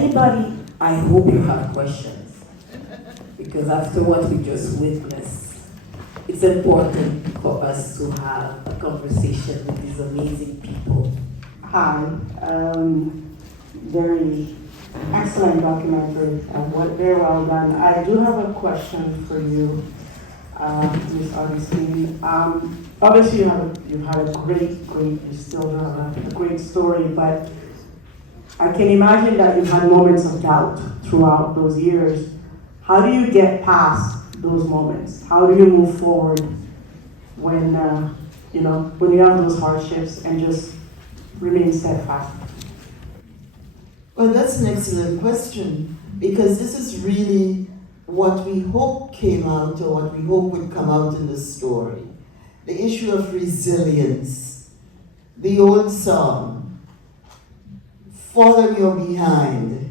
Anybody, I hope you have questions, because after what we just witnessed, it's important for us to have a conversation with these amazing people. Hi, very excellent documentary, very well done. I do have a question for you, Ms. Augustine. Obviously, you had a great, you still have a great story, but I can imagine that you've had moments of doubt throughout those years. How do you get past those moments? How do you move forward when when you have those hardships and just remain steadfast? Well, that's an excellent question, because this is really what we hope came out, or what we hope would come out in the story. The issue of resilience. The old song, fall on your behind,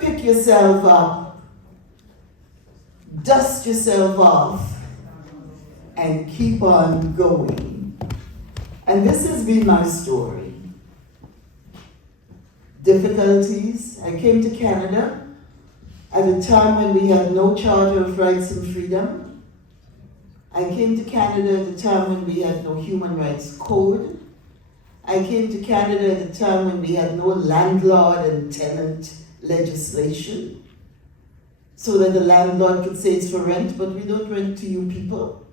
pick yourself up, dust yourself off, and keep on going. And this has been my story. Difficulties. I came to Canada at a time when we had no Charter of Rights and Freedom. I came to Canada at a time when we had no Human Rights Code. I came to Canada at a time when we had no landlord and tenant legislation, so that the landlord could say it's for rent, but we don't rent to you people.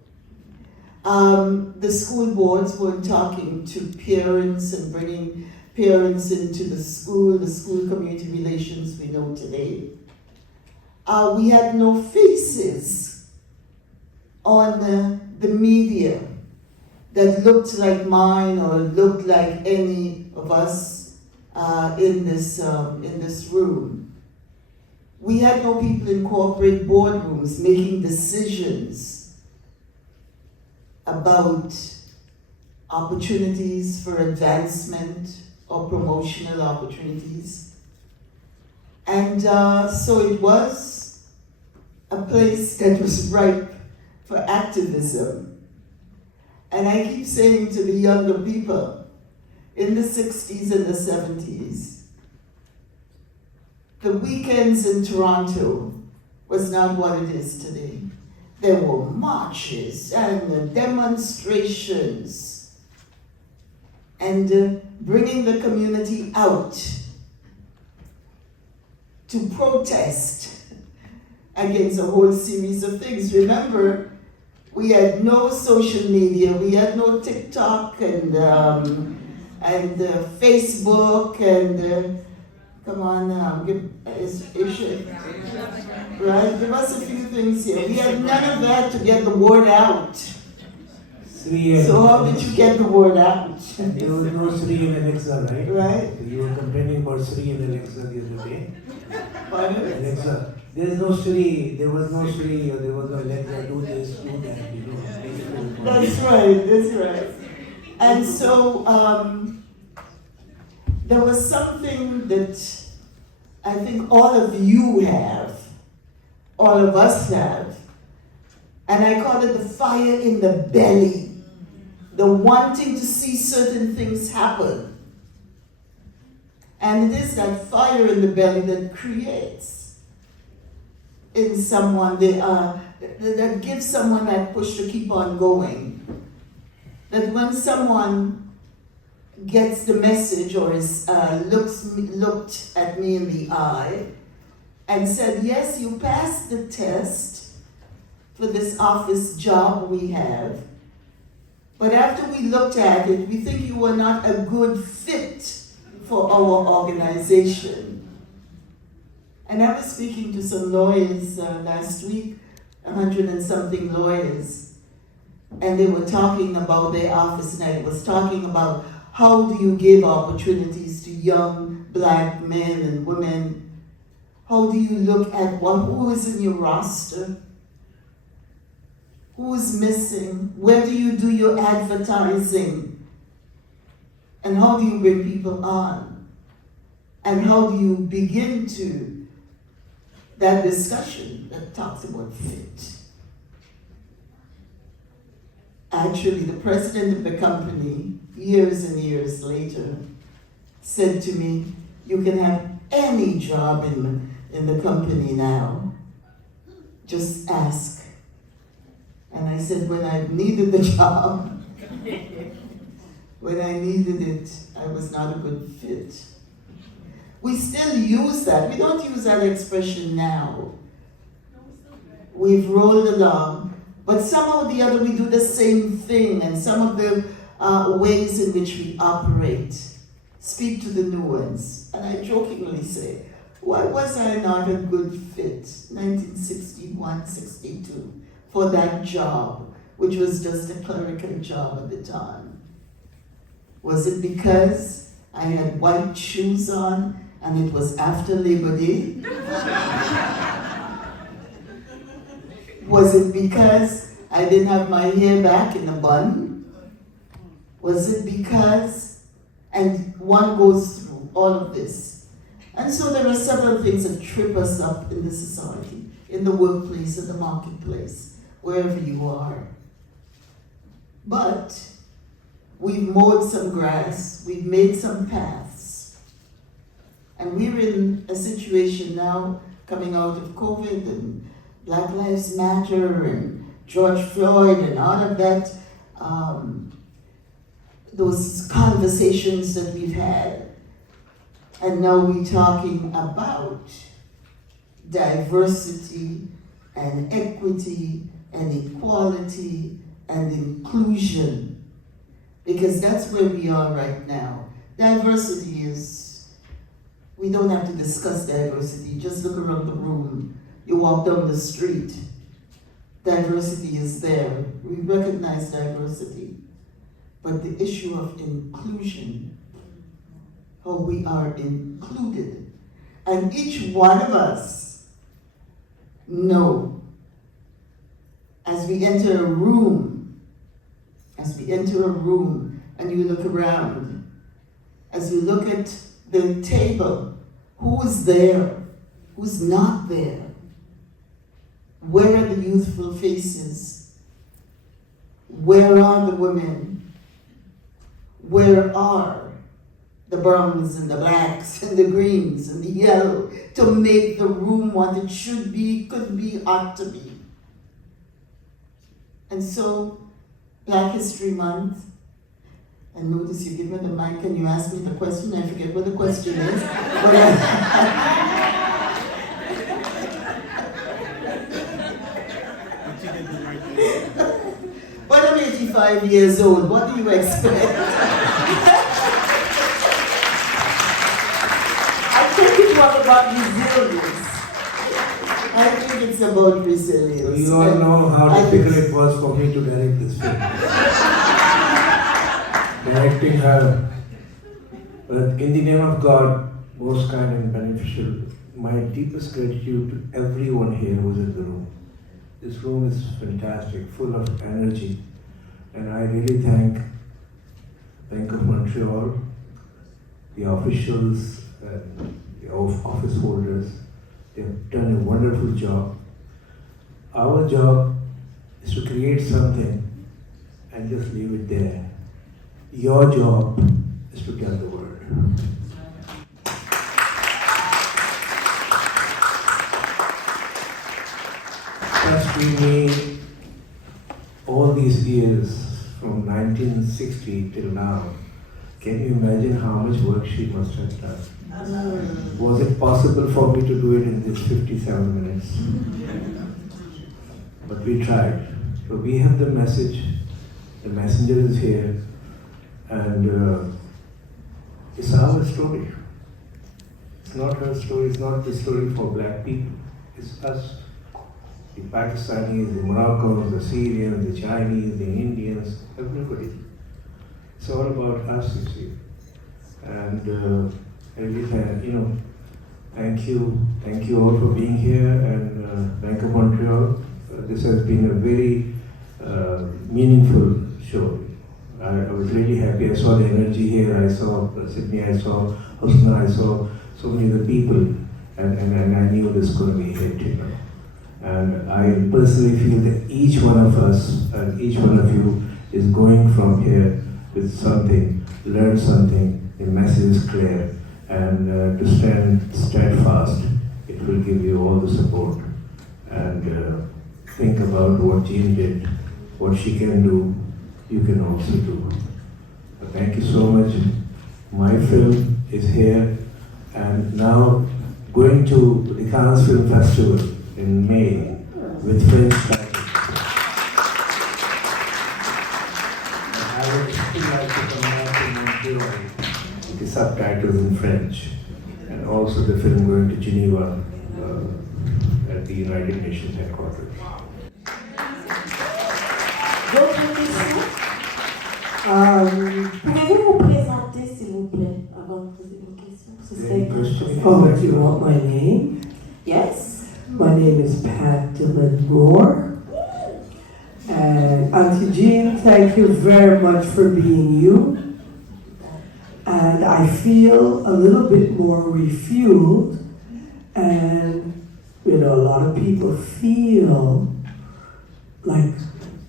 The school boards weren't talking to parents and bringing parents into the school community relations we know today. We had no faces on the media that looked like mine or looked like any of us in this room. We had no people in corporate boardrooms making decisions about opportunities for advancement or promotional opportunities. And so it was a place that was ripe for activism. And I keep saying to the younger people, in the 60s and the 70s, the weekends in Toronto was not what it is today. There were marches and demonstrations and bringing the community out to protest against a whole series of things. Remember, we had no social media, we had no TikTok and Facebook and come on now, right? Give us a few things here. We had none of that to get the word out. So how did you get the word out? There was no Sri in Alexa, right? Right. You were complaining about Sri in Alexa the other day. Pardon? Alexa, there is no Sri, there was no Sri, or there was no Alexa, do this, do that, you know. That's right. And so there was something that I think all of you have, all of us have, and I call it the fire in the belly, the wanting to see certain things happen. And it is that fire in the belly that creates in someone, that gives someone that push to keep on going. That when someone gets the message or is looked at me in the eye and said, yes, you passed the test for this office job we have, but after we looked at it, we think you were not a good fit for our organization. And I was speaking to some lawyers last week, 100 and something lawyers, and they were talking about their office, and I was talking about how do you give opportunities to young black men and women? How do you look at who is in your roster? Who is missing? Where do you do your advertising? And how do you bring people on? And how do you begin to that discussion that talks about fit? Actually, the president of the company, years and years later, said to me, you can have any job in the company now, just ask. And I said, when I needed the job, when I needed it, I was not a good fit. We still use that. We don't use that expression now. We've rolled along, but somehow or the other we do the same thing, and some of the ways in which we operate speak to the new ones. And I jokingly say, why was I not a good fit, 1961, 62, for that job, which was just a clerical job at the time? Was it because I had white shoes on and it was after Labor Day? Was it because I didn't have my hair back in a bun? Was it because, and one goes through all of this. And so there are several things that trip us up in the society, in the workplace, in the marketplace, wherever you are. But we've mowed some grass, we've made some paths, and we're in a situation now coming out of COVID and Black Lives Matter and George Floyd and all of that, those conversations that we've had. And now we're talking about diversity and equity and equality and inclusion, because that's where we are right now. Diversity is, we don't have to discuss diversity, just look around the room. You walk down the street, diversity is there. We recognize diversity. But the issue of inclusion, how we are included. And each one of us know, as we enter a room, and you look around, as you look at the table, who's there, who's not there? Where are the youthful faces? Where are the women? Where are the browns and the blacks and the greens and the yellow to make the room what it should be, could be, ought to be? And so, Black History Month, and notice you give me the mic and you ask me the question, I forget what the question is. But I'm 85 years old, what do you expect? I think it's all about resilience. I think it's about resilience. So you all know how difficult it was for me to direct this film. Directing her, but in the name of God, most kind and beneficial, my deepest gratitude to everyone here who's in the room. This room is fantastic, full of energy, and I really thank Bank of Montreal, the officials, the office holders. They've done a wonderful job. Our job is to create something and just leave it there. Your job is to tell the world. Trust me, all these years, from 1960 till now, can you imagine how much work she must have done? Was it possible for me to do it in this 57 minutes? But we tried. So we have the message, the messenger is here, and it's our story. It's not her story, it's not the story for black people, it's us. The Pakistanis, the Moroccans, the Syrians, the Chinese, the Indians, everybody. It's all about us, you see. And I really thank you all for being here, and Bank of Montreal. This has been a very meaningful show. I was really happy. I saw the energy here. I saw Sydney. I saw Husna. I saw so many of the people, and I knew this was going to be a hit, And I personally feel that each one of us and each one of you is going from here with something, learn something. The message is clear, and to stand steadfast. It will give you all the support. And think about what Jean did, what she can do, you can also do. Thank you so much. My film is here, and now going to the Cannes Film Festival in May with French titles. I would still like to come back to Montreal with the subtitles in French, and also the film going to Geneva at the United Nations headquarters. D'autres questions? Pouvez-vous vous présenter, s'il vous plaît, avant de poser une question? Any questions? Oh, do you want my name? Yes. My name is Pat Dillon Moore. And Auntie Jean, thank you very much for being you. And I feel a little bit more refueled. And, you know, a lot of people feel like,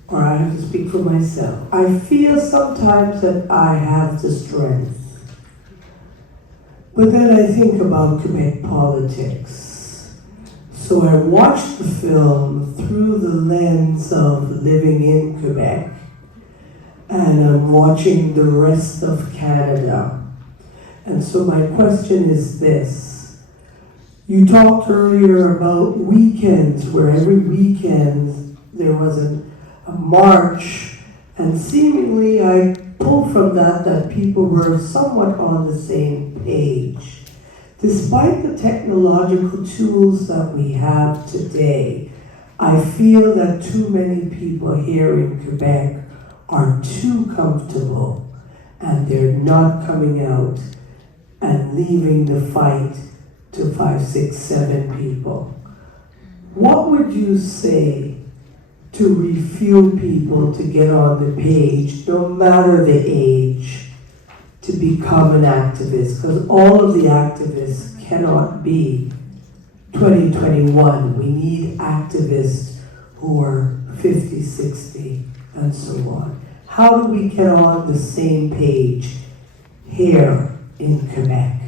or I have to speak for myself, I feel sometimes that I have the strength. But then I think about Quebec politics. So I watched the film through the lens of living in Quebec, and I'm watching the rest of Canada. And so my question is this. You talked earlier about weekends, where every weekend there was a march, and seemingly I pulled from that people were somewhat on the same page. Despite the technological tools that we have today, I feel that too many people here in Quebec are too comfortable, and they're not coming out and leaving the fight to 5, 6, 7 people. What would you say to refuel people to get on the page, no matter the age, to become an activist? Because all of the activists cannot be 2021. We need activists who are 50, 60, and so on. How do we get on the same page here in Quebec?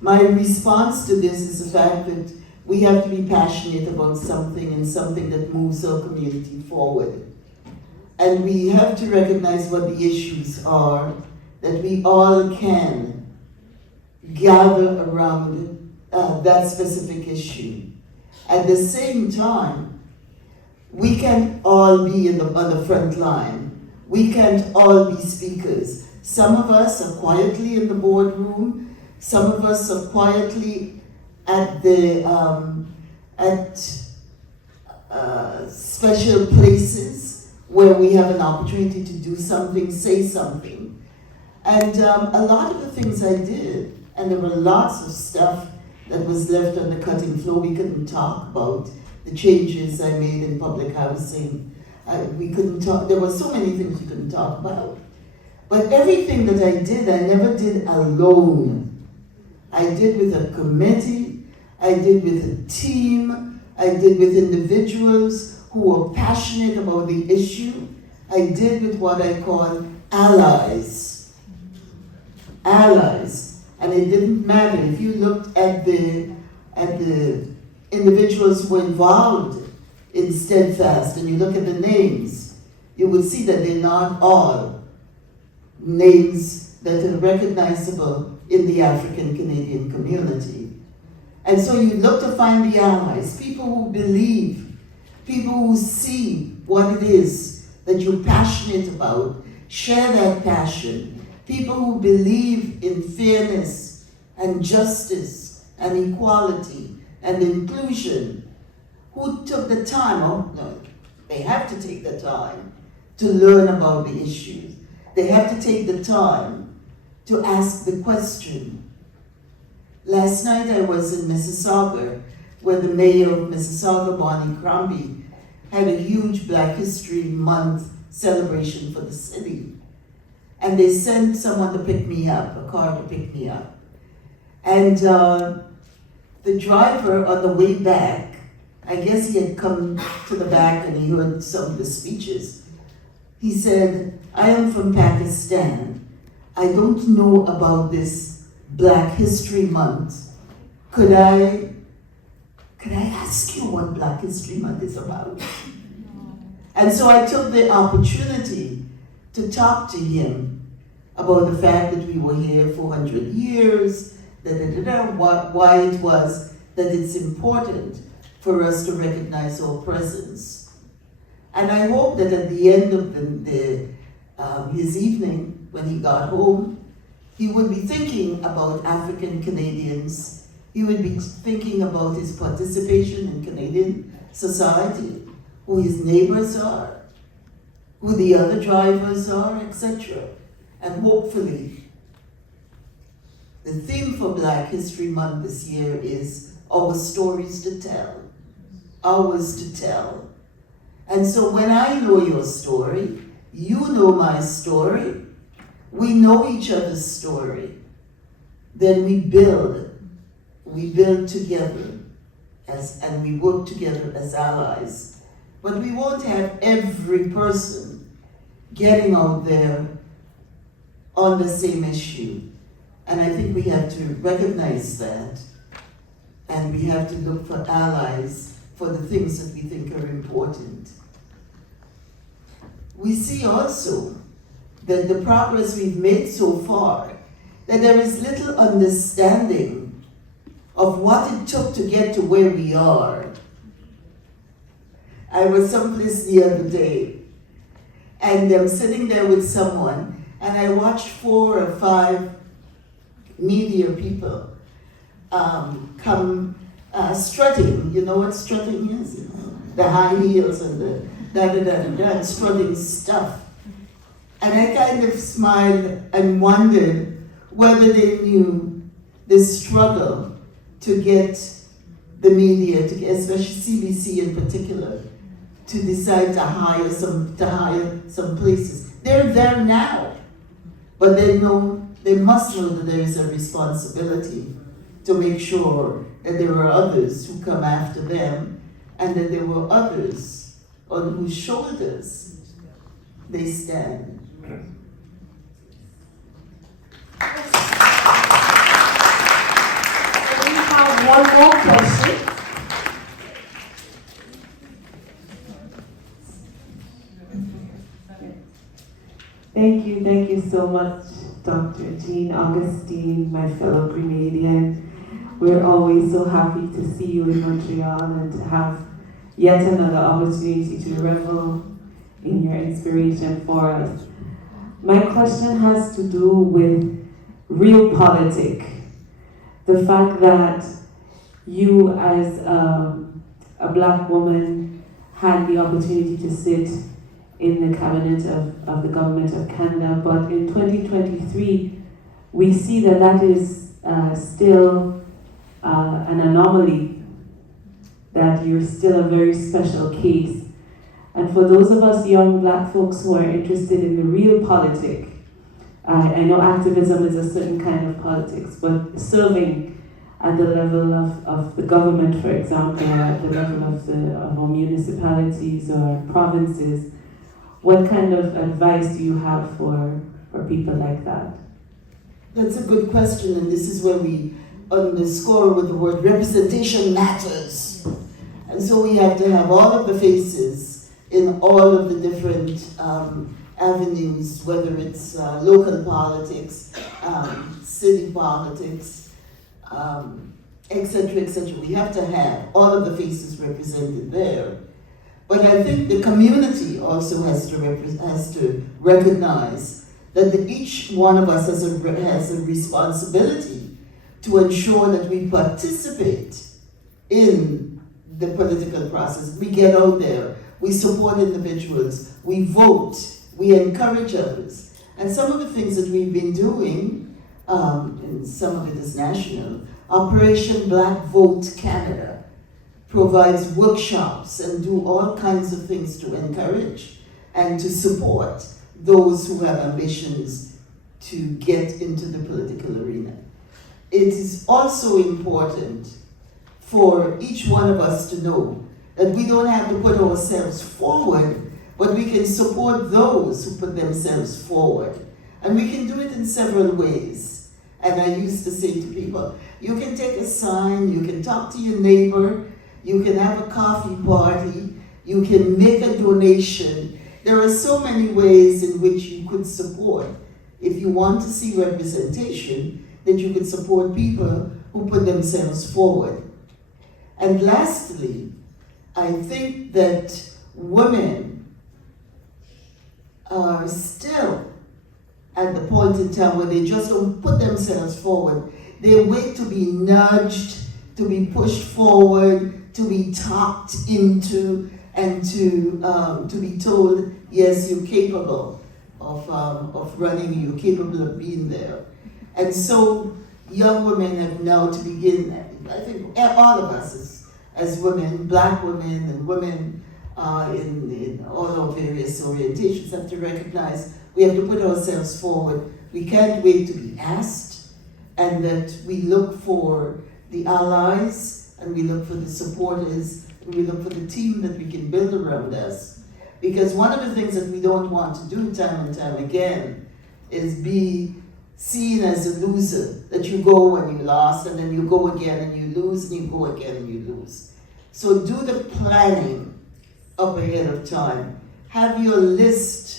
My response to this is the fact that we have to be passionate about something, and something that moves our community forward. And we have to recognize what the issues are, that we all can gather around that specific issue. At the same time, we can't all be on the front line. We can't all be speakers. Some of us are quietly in the boardroom. Some of us are quietly at the special places where we have an opportunity to do something, say something. And a lot of the things I did, and there were lots of stuff that was left on the cutting floor we couldn't talk about, the changes I made in public housing. We couldn't talk, there were so many things we couldn't talk about. But everything that I did, I never did alone. I did with a committee, I did with a team, I did with individuals who were passionate about the issue. I did with what I call allies. Allies. And it didn't matter if you looked at the individuals who were involved in Steadfast and you look at the names, you would see that they're not all names that are recognizable in the African Canadian community. And so you look to find the allies, people who believe, people who see what it is that you're passionate about, share that passion, people who believe in fairness and justice and equality and inclusion, who took the time, they have to take the time to learn about the issues. They have to take the time to ask the question. Last night I was in Mississauga, where the mayor of Mississauga, Bonnie Crombie, had a huge Black History Month celebration for the city. And they sent someone to pick me up, a car to pick me up. And the driver on the way back, I guess he had come to the back and he heard some of the speeches, He said, I am from Pakistan. I don't know about this Black History Month. Could I ask you what Black History Month is about? And so I took the opportunity to talk to him about the fact that we were here 400 years, why it was that it's important for us to recognize our presence. And I hope that at the end of his evening, when he got home, he would be thinking about African Canadians. He would be thinking about his participation in Canadian society, who his neighbors are, who the other drivers are, etc. And hopefully, the theme for Black History Month this year is our stories to tell, ours to tell. And so when I know your story, you know my story, we know each other's story, then we build together and we work together as allies. But we won't have every person getting out there on the same issue. And I think we have to recognize that, and we have to look for allies for the things that we think are important. We see also that the progress we've made so far, that there is little understanding of what it took to get to where we are. I was someplace the other day, and I'm sitting there with someone, and I watched 4 or 5 media people come strutting. You know what strutting is? The high heels and the and strutting stuff. And I kind of smiled and wondered whether they knew the struggle to get the media, especially CBC in particular, to decide to hire some places. They're there now, but they must know that there is a responsibility to make sure that there are others who come after them, and that there were others on whose shoulders they stand. We have one more question. Thank you so much, Dr. Jean Augustine, my fellow Grenadian. We're always so happy to see you in Montreal and to have yet another opportunity to revel in your inspiration for us. My question has to do with realpolitik. The fact that you, as a Black woman, had the opportunity to sit in the cabinet of the government of Canada, but in 2023, we see that is still an anomaly, that you're still a very special case. And for those of us young Black folks who are interested in the realpolitik, I know activism is a certain kind of politics, but serving at the level of the government, for example, or at the level of our municipalities or provinces, what kind of advice do you have for people like that? That's a good question, and this is where we underscore with the word representation matters. And so we have to have all of the faces in all of the different avenues, whether it's local politics, city politics, etc., etc. We have to have all of the faces represented there. But I think the community also has to recognize that each one of us has a responsibility to ensure that we participate in the political process. We get out there, we support individuals, we vote, we encourage others. And some of the things that we've been doing, and some of it is national, Operation Black Vote Canada provides workshops and do all kinds of things to encourage and to support those who have ambitions to get into the political arena. It is also important for each one of us to know that we don't have to put ourselves forward, but we can support those who put themselves forward. And we can do it in several ways. And I used to say to people, you can take a sign, you can talk to your neighbor, you can have a coffee party, you can make a donation. There are so many ways in which you could support. If you want to see representation, then you could support people who put themselves forward. And lastly, I think that women are still at the point in time where they just don't put themselves forward. They wait to be nudged, to be pushed forward, to be talked into, and to be told, yes, you're capable of running, you're capable of being there. And so young women have now to begin, I think all of us as women, black women and women in all our various orientations have to recognize we have to put ourselves forward. We can't wait to be asked, and that we look for the allies, and we look for the supporters, and we look for the team that we can build around us. Because one of the things that we don't want to do time and time again is be seen as a loser, that you go when you lost, and then you go again and you lose, and you go again and you lose. So do the planning up ahead of time. Have your list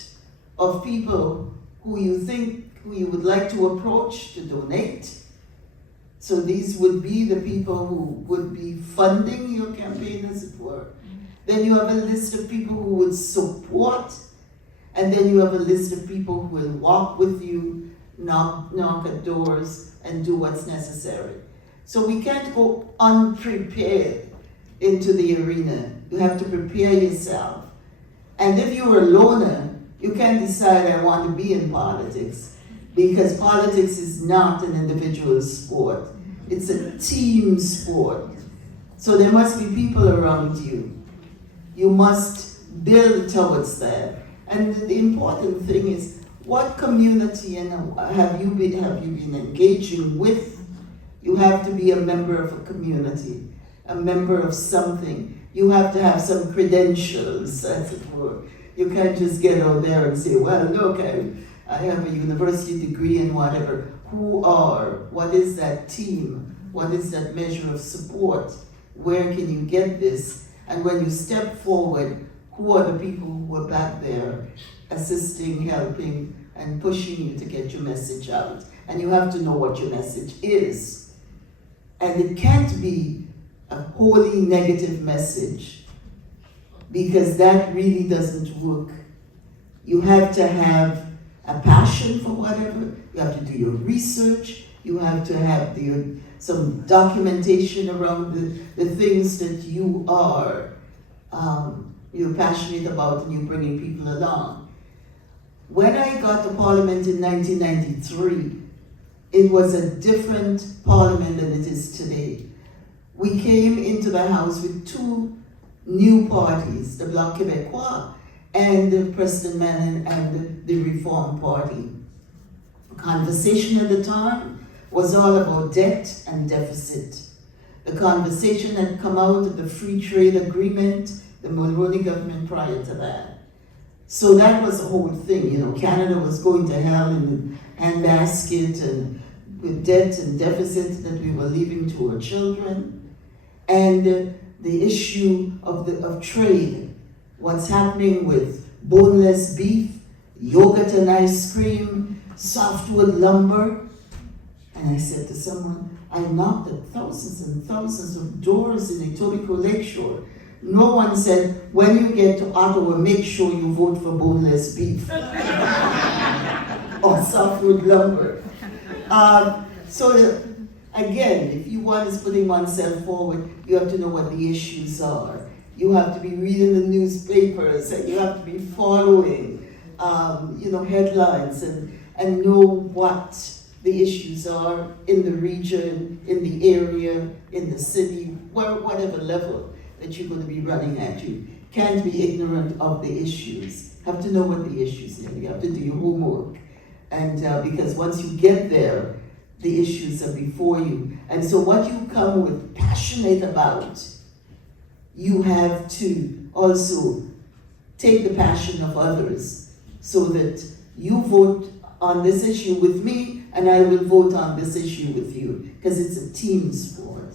of people who you would like to approach to donate. So these would be the people who would be funding your campaign, as it were. Then you have a list of people who would support, and then you have a list of people who will walk with you, knock at doors, and do what's necessary. So we can't go unprepared into the arena. You have to prepare yourself. And if you're a loner, you can't decide I want to be in politics, because politics is not an individual sport. It's a team sport. So there must be people around you. You must build towards that. And the important thing is, what community have you been engaging with? You have to be a member of a community, a member of something. You have to have some credentials, as it were. You can't just get out there and say, well, look, I have a university degree and whatever. What is that team? What is that measure of support? Where can you get this? And when you step forward, who are the people who are back there assisting, helping, and pushing you to get your message out? And you have to know what your message is. And it can't be a wholly negative message, because that really doesn't work. You have to have a passion for whatever. You have to do your research. You have to have some documentation around the things that you are you're passionate about, and you're bringing people along. When I got to Parliament in 1993, it was a different Parliament than it is today. We came into the House with two new parties, the Bloc Québécois and the Preston Manning and the Reform Party. The conversation at the time was all about debt and deficit. The conversation had come out of the free trade agreement, the Mulroney government prior to that. So that was the whole thing, Canada was going to hell in the handbasket, and with debt and deficit that we were leaving to our children. And the issue of trade, what's happening with boneless beef, yogurt and ice cream, softwood lumber. And I said to someone, I knocked at thousands and thousands of doors in Etobicoke Lakeshore. No one said, when you get to Ottawa, make sure you vote for boneless beef or softwood lumber. So again, if one is putting oneself forward, you have to know what the issues are. You have to be reading the newspapers, and you have to be following, headlines, and know what the issues are in the region, in the area, in the city, whatever level that you're going to be running at. You can't be ignorant of the issues. You have to know what the issues are. You have to do your homework. And because once you get there, the issues are before you. And so what you come with passionate about, you have to also take the passion of others so that you vote on this issue with me and I will vote on this issue with you, because it's a team sport.